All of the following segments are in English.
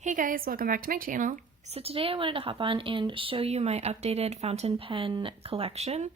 Hey guys, welcome back to my channel. So today I wanted to hop on and show you my updated fountain pen collection.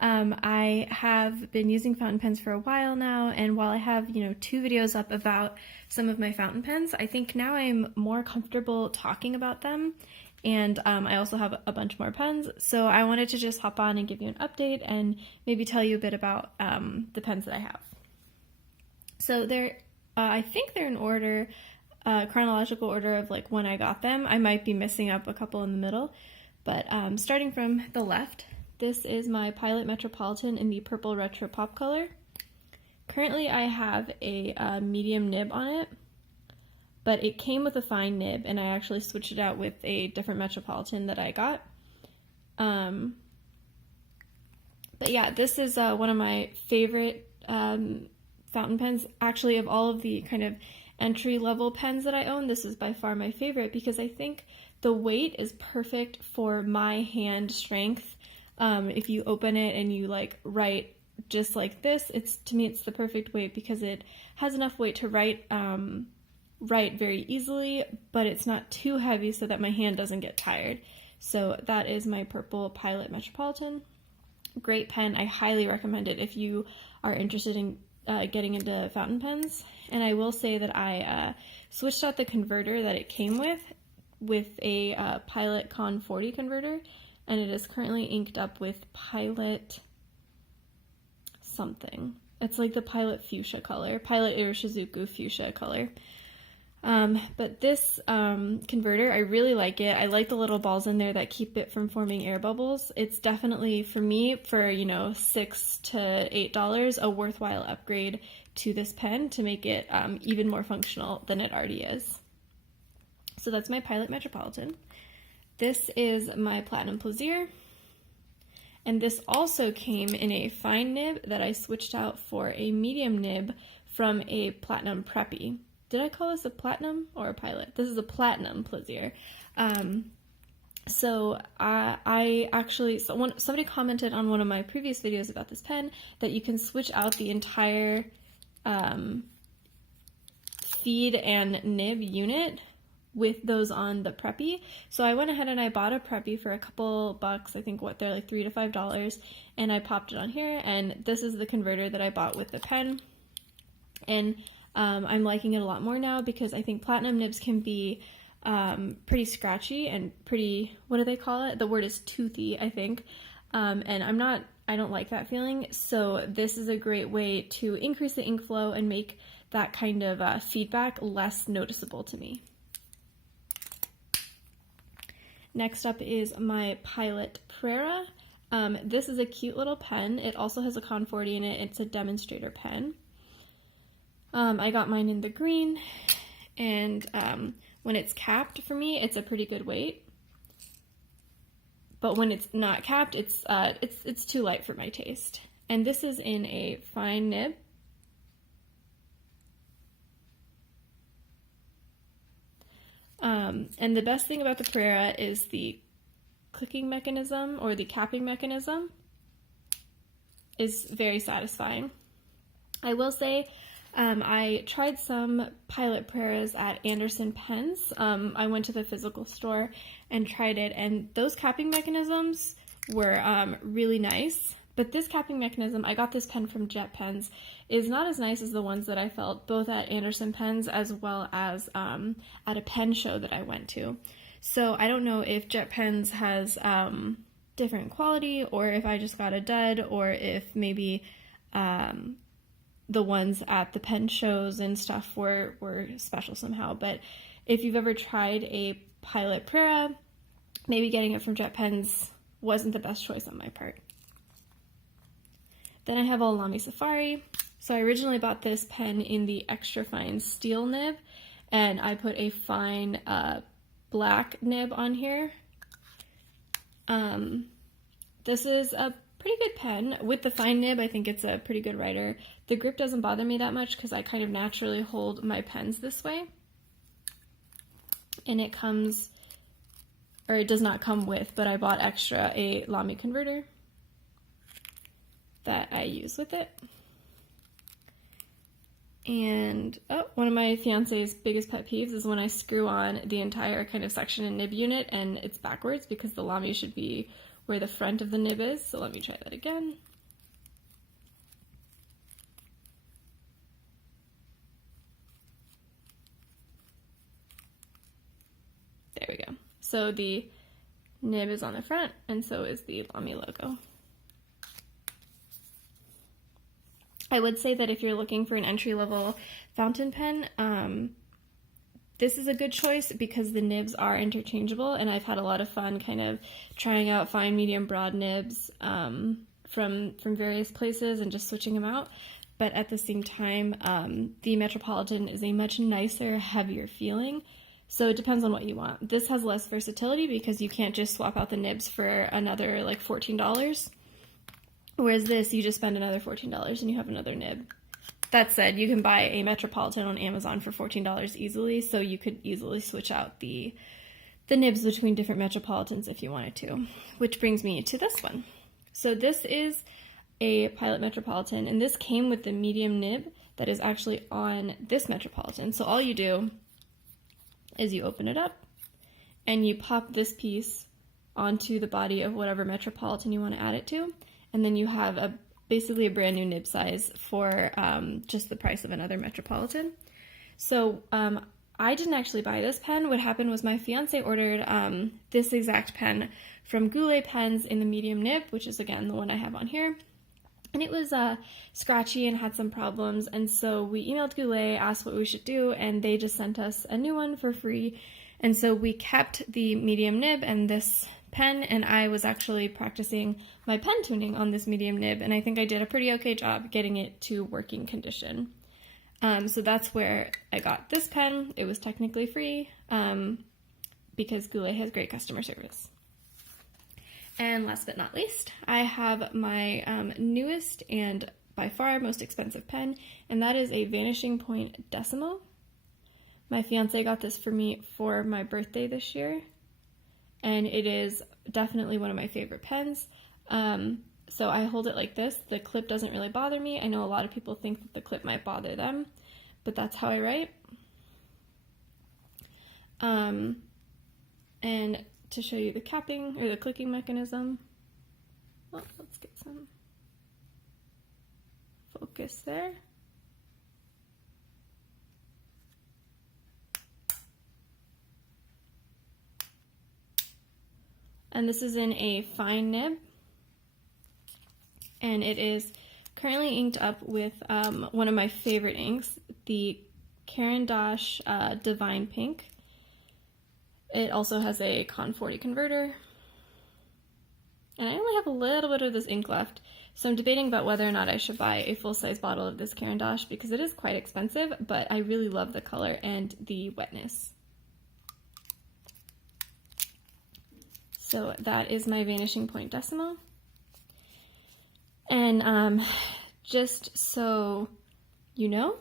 I have been using fountain pens for a while now, and while I have, two videos up about some of my fountain pens, I think now I'm more comfortable talking about them, and I also have a bunch more pens, so I wanted to just hop on and give you an update and maybe tell you a bit about the pens that I have. So I think they're in order, chronological order of like when I got them. I might be missing up a couple in the middle, but starting from the left, this is my Pilot Metropolitan in the purple retro pop color. Currently I have a medium nib on it, but it came with a fine nib and I actually switched it out with a different Metropolitan that I got. But yeah, this is one of my favorite fountain pens. Actually, of all of the kind of entry-level pens that I own, this is by far my favorite because I think the weight is perfect for my hand strength. If you open it and you like write just like this, to me it's the perfect weight because it has enough weight to write very easily, but it's not too heavy so that my hand doesn't get tired. So that is my purple Pilot Metropolitan. Great pen. I highly recommend it if you are interested in getting into fountain pens. And I will say that I switched out the converter that it came with a Pilot Con 40 converter, and it is currently inked up with Pilot something. It's like the Pilot fuchsia color, Pilot Irishizuku fuchsia color. But this converter, I really like it. I like the little balls in there that keep it from forming air bubbles. It's definitely, for me, for $6 to $8, a worthwhile upgrade to this pen to make it even more functional than it already is. So that's my Pilot Metropolitan. This is my Platinum Plaisir, and this also came in a fine nib that I switched out for a medium nib from a Platinum Preppy. Did I call this a Platinum or a Pilot? This is a Platinum Plaisir. So somebody commented on one of my previous videos about this pen that you can switch out the entire feed and nib unit with those on the Preppy. So I went ahead and I bought a Preppy for a couple bucks. I think they're like $3 to $5, and I popped it on here, and this is the converter that I bought with the pen. And I'm liking it a lot more now because I think platinum nibs can be pretty scratchy and pretty, what do they call it? The word is toothy, I think. And I don't like that feeling. So this is a great way to increase the ink flow and make that kind of feedback less noticeable to me. Next up is my Pilot Prera. This is a cute little pen. It also has a Con 40 in it. It's a demonstrator pen. I got mine in the green, and when it's capped, for me, it's a pretty good weight. But when it's not capped, it's too light for my taste. And this is in a fine nib. And the best thing about the Prera is the clicking mechanism, or the capping mechanism, is very satisfying. I will say, I tried some Pilot Preras at Anderson Pens. I went to the physical store and tried it, and those capping mechanisms were really nice. But this capping mechanism, I got this pen from JetPens, is not as nice as the ones that I felt both at Anderson Pens as well as at a pen show that I went to. So I don't know if JetPens has different quality, or if I just got a dud, or if maybe the ones at the pen shows and stuff were special somehow. But if you've ever tried a Pilot Prera, maybe getting it from JetPens wasn't the best choice on my part. Then I have a Lamy Safari. So I originally bought this pen in the extra fine steel nib, and I put a fine black nib on here. This is a pretty good pen. With the fine nib, I think it's a pretty good writer. The grip doesn't bother me that much because I kind of naturally hold my pens this way. And it comes, or it does not come with, but I bought extra a Lamy converter that I use with it. And one of my fiance's biggest pet peeves is when I screw on the entire kind of section and nib unit and it's backwards, because the Lamy should be where the front of the nib is. So let me try that again. There we go. So the nib is on the front, and so is the Lamy logo. I would say that if you're looking for an entry-level fountain pen, this is a good choice because the nibs are interchangeable, and I've had a lot of fun kind of trying out fine, medium, broad nibs from various places and just switching them out. But at the same time, the Metropolitan is a much nicer, heavier feeling, so it depends on what you want. This has less versatility because you can't just swap out the nibs for another like $14. Whereas this, you just spend another $14 and you have another nib. That said, you can buy a Metropolitan on Amazon for $14 easily, so you could easily switch out the nibs between different Metropolitans if you wanted to. Which brings me to this one. So this is a Pilot Metropolitan, and this came with the medium nib that is actually on this Metropolitan. So all you do is you open it up, and you pop this piece onto the body of whatever Metropolitan you want to add it to. And then you have basically a brand new nib size for just the price of another Metropolitan. So I didn't actually buy this pen. What happened was my fiance ordered this exact pen from Goulet Pens in the medium nib, which is again the one I have on here. And it was scratchy and had some problems. And so we emailed Goulet, asked what we should do, and they just sent us a new one for free. And so we kept the medium nib and this pen, and I was actually practicing my pen tuning on this medium nib, and I think I did a pretty okay job getting it to working condition. So that's where I got this pen. It was technically free because Goulet has great customer service. And last but not least, I have my newest and by far most expensive pen, and that is a Vanishing Point Decimo. My fiance got this for me for my birthday this year, and it is definitely one of my favorite pens. So I hold it like this. The clip doesn't really bother me. I know a lot of people think that the clip might bother them, but that's how I write. And to show you the capping or the clicking mechanism, well, let's get some focus there. And this is in a fine nib, and it is currently inked up with one of my favorite inks, the Caran d'Ache Divine Pink. It also has a Con 40 converter, and I only have a little bit of this ink left, so I'm debating about whether or not I should buy a full-size bottle of this Caran d'Ache because it is quite expensive, but I really love the color and the wetness. So that is my Vanishing Point Decimo. And just so you know,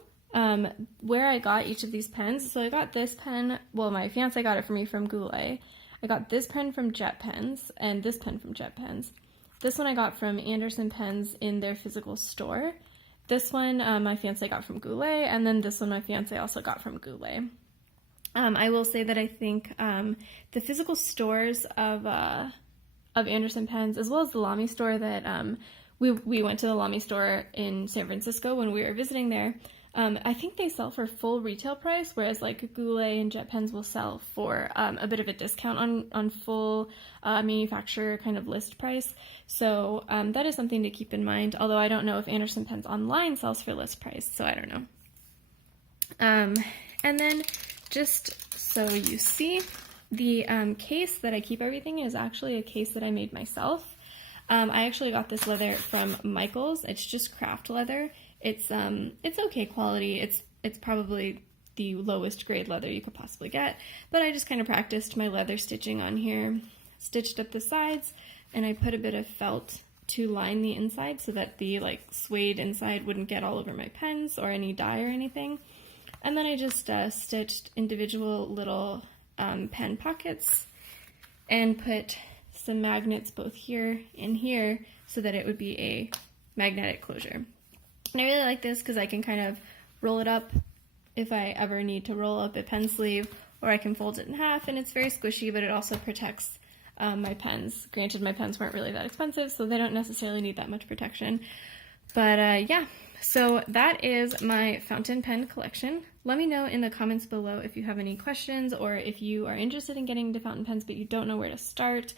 where I got each of these pens. So I got this pen, well, my fiance got it for me from Goulet. I got this pen from JetPens and this pen from JetPens. This one I got from Anderson Pens in their physical store. This one my fiance got from Goulet, and then this one my fiance also got from Goulet. I will say that I think the physical stores of Anderson Pens, as well as the Lamy store that we went to the Lamy store in San Francisco when we were visiting there, I think they sell for full retail price, whereas like Goulet and JetPens will sell for a bit of a discount on full manufacturer kind of list price. So that is something to keep in mind, although I don't know if Anderson Pens online sells for list price, so I don't know. And then just so you see, the case that I keep everything in is actually a case that I made myself. I actually got this leather from Michael's. It's just craft leather. It's okay quality. It's probably the lowest grade leather you could possibly get, but I just kind of practiced my leather stitching on here, stitched up the sides, and I put a bit of felt to line the inside so that the like suede inside wouldn't get all over my pens or any dye or anything. And then I just stitched individual little pen pockets and put some magnets both here and here so that it would be a magnetic closure. And I really like this because I can kind of roll it up if I ever need to roll up a pen sleeve, or I can fold it in half, and it's very squishy, but it also protects my pens. Granted, my pens weren't really that expensive, so they don't necessarily need that much protection. But yeah, so that is my fountain pen collection. Let me know in the comments below if you have any questions, or if you are interested in getting into fountain pens but you don't know where to start.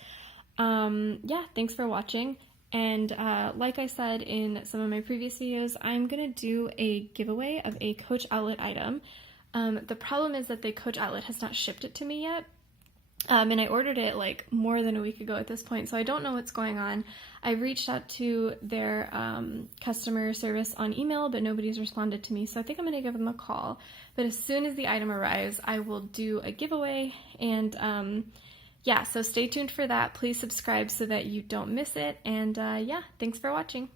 Yeah, thanks for watching. And like I said in some of my previous videos, I'm gonna do a giveaway of a Coach Outlet item. The problem is that the Coach Outlet has not shipped it to me yet. And I ordered it like more than a week ago at this point, so I don't know what's going on. I reached out to their customer service on email, but nobody's responded to me, so I think I'm going to give them a call. But as soon as the item arrives, I will do a giveaway, and yeah, so stay tuned for that. Please subscribe so that you don't miss it, and yeah, thanks for watching.